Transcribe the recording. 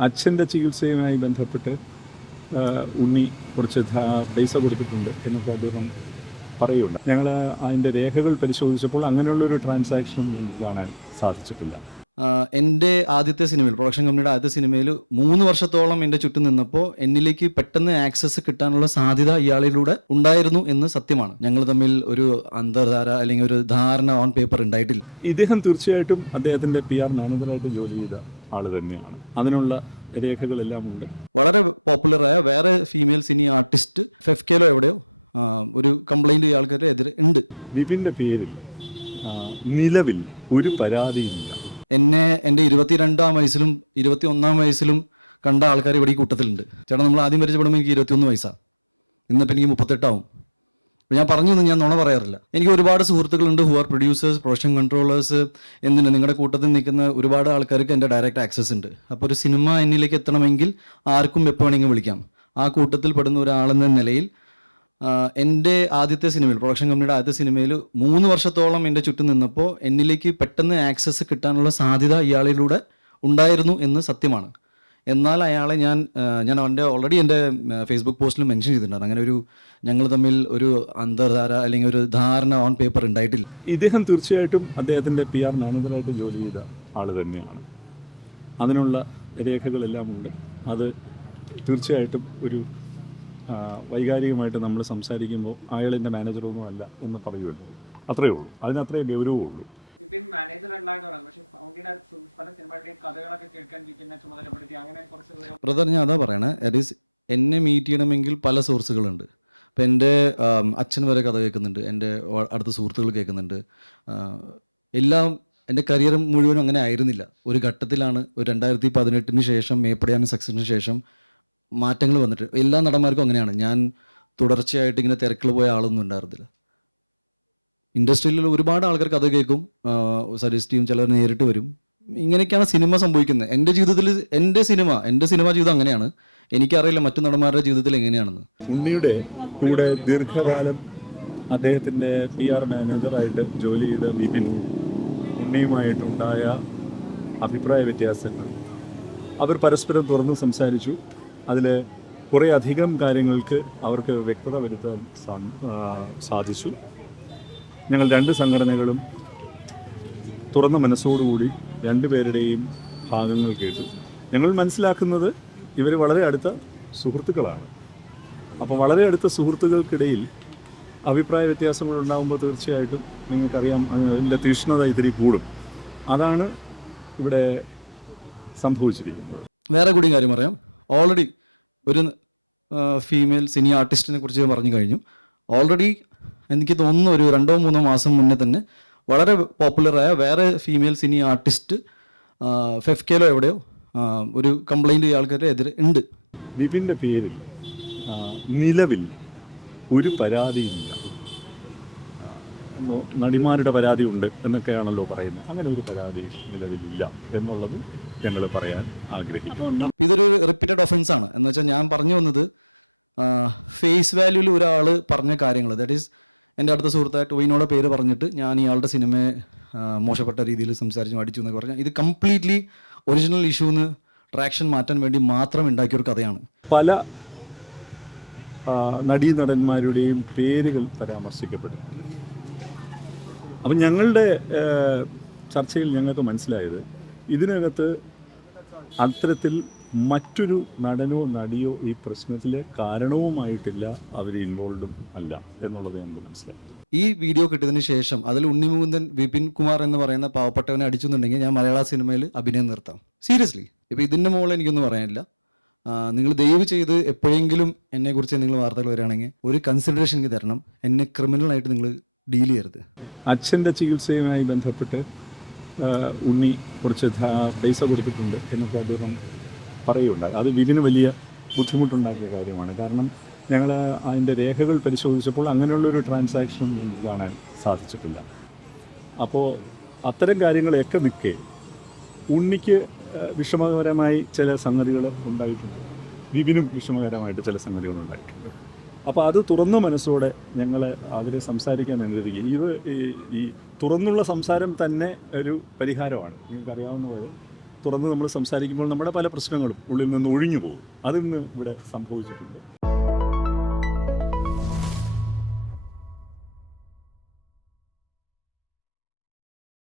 അച്ഛന്റെ ചികിത്സയുമായി ബന്ധപ്പെട്ട് ഉണ്ണി കുറച്ച് പൈസ കൊടുത്തിട്ടുണ്ട് എന്നൊക്കെ അദ്ദേഹം പറയുണ്ട് ഞങ്ങൾ അതിന്റെ രേഖകൾ പരിശോധിച്ചപ്പോൾ അങ്ങനെയുള്ളൊരു ട്രാൻസാക്ഷൻ കാണാൻ സാധിച്ചിട്ടില്ല. ഇദ്ദേഹം തീർച്ചയായിട്ടും അദ്ദേഹത്തിന്റെ പി ആർ മാനേജറായിട്ട് ജോലി ചെയ്ത ആൾ തന്നെയാണ്. അതിനുള്ള രേഖകളെല്ലാം ഉണ്ട്. വിപിന്റെ പേരിൽ നിലവിൽ ഒരു പരാതിയുമില്ല ഇദ്ദേഹം തീർച്ചയായിട്ടും അദ്ദേഹത്തിന്റെ പി ആർ മാനേജറായിട്ട് ജോലി ചെയ്ത ആൾ തന്നെയാണ്. അതിനുള്ള രേഖകളെല്ലാം ഉണ്ട്. അത് തീർച്ചയായിട്ടും ഒരു വൈകാരികമായിട്ട് നമ്മൾ സംസാരിക്കുമ്പോൾ അയാളിന്റെ മാനേജറൊന്നും അല്ല എന്ന് പറയുമല്ലോ. അത്രയേ ഉള്ളൂ. അതിനത്രേ ഗൗരവമേ ഉണ്ണിയുടെ കൂടെ ദീർഘകാലം അദ്ദേഹത്തിന്റെ പി ആർ മാനേജറായിട്ട് ജോലി ചെയ്ത വിപിൻ ഉണ്ണിയുമായിട്ടുണ്ടായ അഭിപ്രായ വ്യത്യാസങ്ങൾ. അവർ പരസ്പരം തുറന്ന് സംസാരിച്ചു. അതിൽ കുറേ അധികം കാര്യങ്ങൾക്ക് അവർക്ക് വ്യക്തത വരുത്താൻ സാധിച്ചു. ഞങ്ങൾ രണ്ട് സംഘടനകളും തുറന്ന മനസ്സോടുകൂടി രണ്ടുപേരുടെയും ഭാഗങ്ങൾ കേട്ടു. ഞങ്ങൾ മനസ്സിലാക്കുന്നത് ഇവർ വളരെ അടുത്ത സുഹൃത്തുക്കളാണ്. അപ്പോൾ വളരെ അടുത്ത സുഹൃത്തുക്കൾക്കിടയിൽ അഭിപ്രായ വ്യത്യാസങ്ങൾ ഉണ്ടാകുമ്പോൾ തീർച്ചയായിട്ടും നിങ്ങൾക്കറിയാം അതിന്റെ തീക്ഷ്ണത ഇത്തിരി കൂടും. അതാണ് ഇവിടെ സംഭവിച്ചിരിക്കുന്നത്. വിപിന്റെ പേരിൽ ആ, നിലവിൽ ഒരു പരാതിയില്ല. നടിമാരുടെ പരാതി ഉണ്ട് എന്നൊക്കെയാണല്ലോ പറയുന്നത്. അങ്ങനെ ഒരു പരാതി നിലവിലില്ല എന്നുള്ളത് ഞങ്ങൾ പറയാൻ ആഗ്രഹിക്കുന്നു. പല നടീനടന്മാരുടെയും പേരുകൾ പരാമർശിക്കപ്പെടും അപ്പം ഞങ്ങളുടെ ചർച്ചയിൽ ഞങ്ങൾക്ക് മനസ്സിലായത് ഇതിനകത്ത് അത്തരത്തിൽ മറ്റൊരു നടനോ നടിയോ ഈ പ്രശ്നത്തിലെ കാരണവുമായിട്ടില്ല അവർ ഇൻവോൾവും അല്ല എന്നുള്ളത് ഞങ്ങൾക്ക് മനസ്സിലായി. അച്ഛന്റെ ചികിത്സയുമായി ബന്ധപ്പെട്ട് ഉണ്ണി കുറച്ച് പൈസ കൊടുത്തിട്ടുണ്ട് എന്നൊക്കെ അദ്ദേഹം പറയുകയുണ്ടായി അത് വിപിന് വലിയ ബുദ്ധിമുട്ടുണ്ടാക്കിയ കാര്യമാണ്. കാരണം ഞങ്ങൾ അതിന്റെ രേഖകൾ പരിശോധിച്ചപ്പോൾ അങ്ങനെയുള്ളൊരു ട്രാൻസാക്ഷൻ കാണാൻ സാധിച്ചിട്ടില്ല. അപ്പോൾ അത്തരം കാര്യങ്ങളെയൊക്കെ നിൽക്കെ ഉണ്ണിക്ക് വിഷമകരമായി ചില സംഗതികൾ ഉണ്ടായിട്ടുണ്ട്. വിപിനും വിഷമകരമായിട്ട് ചില സംഗതികൾ ഉണ്ടായിട്ടുണ്ട്. അപ്പോൾ അത് തുറന്ന മനസ്സോടെ ഞങ്ങൾ അവരെ സംസാരിക്കാൻ അനുവദിക്കുക. ഇത് ഈ തുറന്നുള്ള സംസാരം തന്നെ ഒരു പരിഹാരമാണ്. നിങ്ങൾക്കറിയാവുന്ന പോലെ തുറന്ന് നമ്മൾ സംസാരിക്കുമ്പോൾ നമ്മുടെ പല പ്രശ്നങ്ങളും ഉള്ളിൽ നിന്ന് ഒഴിഞ്ഞു പോകും. അതിന്ന് ഇവിടെ സംഭവിച്ചിട്ടുണ്ട്.